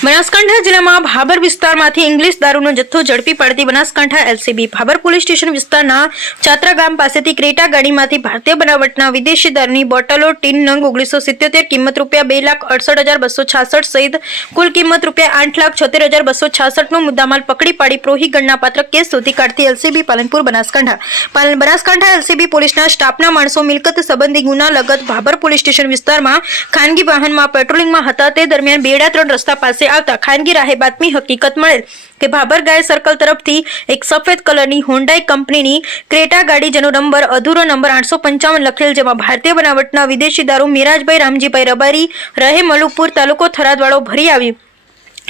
બનાસકાંઠા જિલ્લામાં ભાબર વિસ્તારમાંથી ઇંગ્લિશ દારૂનો જથ્થો ઝડપી પાડતી Banaskantha LCB Bhabhar police station વિસ્તારના ચાત્રા ગામ પાસેથી ક્રેટા ગાડીમાંથી ભારતીય બનાવટના વિદેશી દારૂની બોટલો, ટીન, નંગ ઓગણીસો સિત્યોતેર, કિંમત રૂપિયા બે લાખ અડસઠ હજાર બસો છાસઠ સહિત કુલ કિંમત રૂપિયા આઠ લાખ છોતેર હજાર બસો છાસઠનો મુદ્દામાલ પકડી પાડી પ્રોહી ગણનાપાત્ર કેસ શોધી કાઢતી એલસીબી પાલનપુર બનાસકાંઠા. પાલન બનાસકાંઠા એલસીબી પોલીસના સ્ટાફના માણસો મિલકત સંબંધી ગુના લગત ભાબર પોલીસ સ્ટેશન વિસ્તારમાં ખાનગી વાહનમાં પેટ્રોલિંગમાં હતા. તે દરમિયાન બેડા ત્રણ રસ્તા પાસે આવતા ખાનગી રાહે બાતમી હકીકત મળેલ કે ભાબર ગાય સર્કલ તરફથી એક સફેદ કલરની હોન્ડાઈ કંપનીની ક્રેટા ગાડી જેનો નંબર અધૂરો નંબર આઠસો પંચાવન લખેલ જેમાં ભારતીય બનાવટના વિદેશી દારૂ મિરાજભાઈ રામજીભાઈ રબારી, રહે મલુપુર તાલુકો થરાદવાળો ભરી આવ્યું.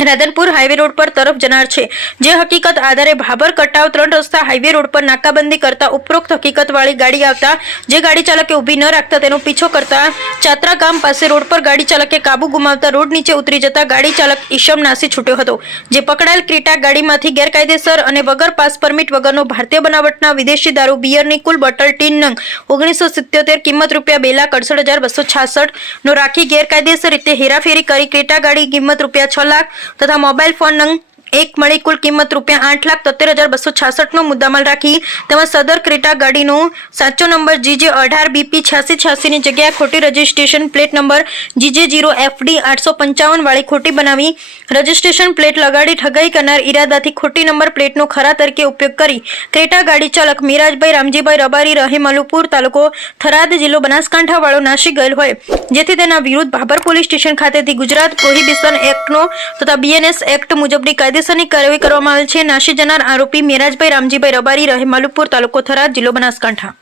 રાધનપુર હાઈવે રોડ પર તરફ જનાર છે. જે હકીકત આધારે ભાબર કટાવ ત્રણ રસ્તા હાઈવે રોડ પર નાકાબંધી કરતા ઉપરોક્ત હકીકતવાળી ગાડી આવતા જે ગાડી ચાલકે ઊભી ન રાખતા તેનો પીછો કરતા ચાત્રા ગામ પાસે રોડ પર ગાડી ચાલકે કાબુ ગુમાવતા રોડ નીચે ઉતરી જતા ગાડી ચાલક ઈશમ નાસી છૂટ્યો હતો. જે પકડાયેલ ક્રીટા ગાડીમાંથી ગેરકાયદેસર અને વગર પાસ પરમિટ વગરનો ભારતીય બનાવટના વિદેશી દારૂ બિયરની કુલ બોટલ ટીન નંગ ઓગણીસો સિત્યોતેર કિંમત રૂપિયા બે લાખ અડસઠ હજાર બસો છાસઠ નો રાખી ગેરકાયદેસર રીતે હેરાફેરી કરી ક્રેટા ગાડી કિંમત રૂપિયા છ લાખ તથા મોબાઈલ ફોન નંગ એક મળી કુલ કિંમત રૂપિયા આઠ લાખ તોતેર હજાર બસો છાસઠનો મુદ્દામાલ રાખી તેમજ સદર ક્રેટા ગાડીનો સાચો નંબર જીજે અઢાર બીપી છ્યાસી છ્યાસીની જગ્યાએ ખોટી registration plate number GJ zero FD આઠસો પંચાવન વાળી ખોટી બનાવી રજિસ્ટ્રેશન પ્લેટ લગાડી ઠગાઈ કરનાર ઈરાદાથી ખોટી નંબર પ્લેટનો ખરા તરીકે ઉપયોગ કરી ક્રેટા ગાડી ચાલક મિરાજભાઈ રામજીભાઈ રબારી રહે મલુપુર તાલુકો થરાદ જિલ્લો બનાસકાંઠા વાળો નાસી ગયેલ હોય, જેથી તેના વિરુદ્ધ ભાભર પોલીસ સ્ટેશન ખાતેથી ગુજરાત પ્રોહિબિશન એક્ટનો તથા બીએનએસ એક્ટ મુજબની કાયદેસરની કાર્યવાહી કરવામાં આવેલ છે. નાશી જનાર આરોપી મેરાજભાઈ રામજીભાઈ રબારી રહે, મલુપુર તાલુકો થરાદ, જિલ્લો બનાસકાંઠા.